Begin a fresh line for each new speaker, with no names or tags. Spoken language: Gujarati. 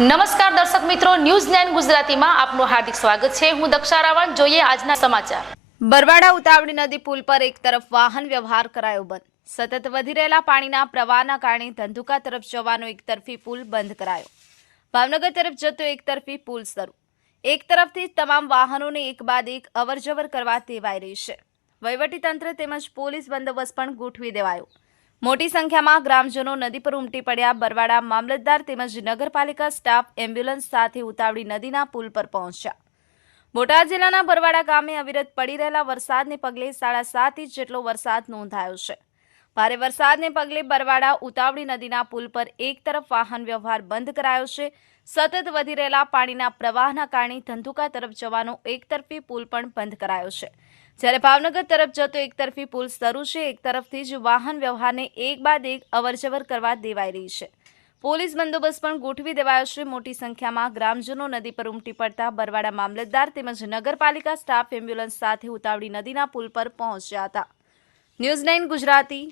નમસ્કાર દર્શક મિત્રો ન્યૂઝ નાઇન ગુજરાતીમાં આપનું હાર્દિક સ્વાગત છે. હું દક્ષા રાવણ જોઈએ આજના સમાચાર.
બરવાડા ઉતાવળી નદી પુલ પર એક તરફ વાહન વ્યવહાર કરાયો બંધ. સતત વધી રહેલા પાણીના પ્રવાહના કારણે ધંધુકા તરફ જવાનો એક તરફી પુલ બંધ કરાયો. ભાવનગર તરફ જતો એક તરફી પુલ શરૂ. એક તરફથી તમામ વાહનોને એક બાદ એક અવરજવર કરવા તેવાઈ રહી છે. વહીવટીતંત્ર તેમજ પોલીસ બંદોબસ્ત પણ ગોઠવી દેવાયો. મોટી સંખ્યામાં ગ્રામજનો નદી પર ઉમટી પડ્યા. બરવાડા મામલતદાર તેમજ નગરપાલિકા સ્ટાફ એમ્બ્યુલન્સ સાથે ઉતાવળી નદીના પુલ પર પહોંચ્યા. બોટાદ જિલ્લાના બરવાડા ગામે અવિરત પડી રહેલા વરસાદને પગલે સાડા સાત ઇંચ જેટલો વરસાદ નોંધાયો છે. ભારે વરસાદને પગલે બરવાડા, ઉતાવળી નદીના પુલ પર એક તરફ વાહન વ્યવહાર બંધ કરાયો છે. સતત વધી રહેલા પાણીના પ્રવાહના કારણે ધંધુકા તરફ જવાનો એકતરફી પુલ પણ બંધ કરાયો છે. જ્યારે ભાવનગર તરફ જતો એકતરફી પુલ શરૂ છે, એક તરફથી જ વાહન વ્યવહારને એક બાદ એક અવરજવર કરવા દેવાઈ રહી છે. પોલીસ બંદોબસ્ત પણ ગોઠવી દેવાયો છે. મોટી સંખ્યામાં ગ્રામજનો નદી પર ઉમટી પડતા બરવાડા મામલતદાર તેમજ નગરપાલિકા સ્ટાફ એમ્બ્યુલન્સ સાથે ઉતાવળી નદીના પુલ પર પહોંચ્યા હતા. News nine Gujarati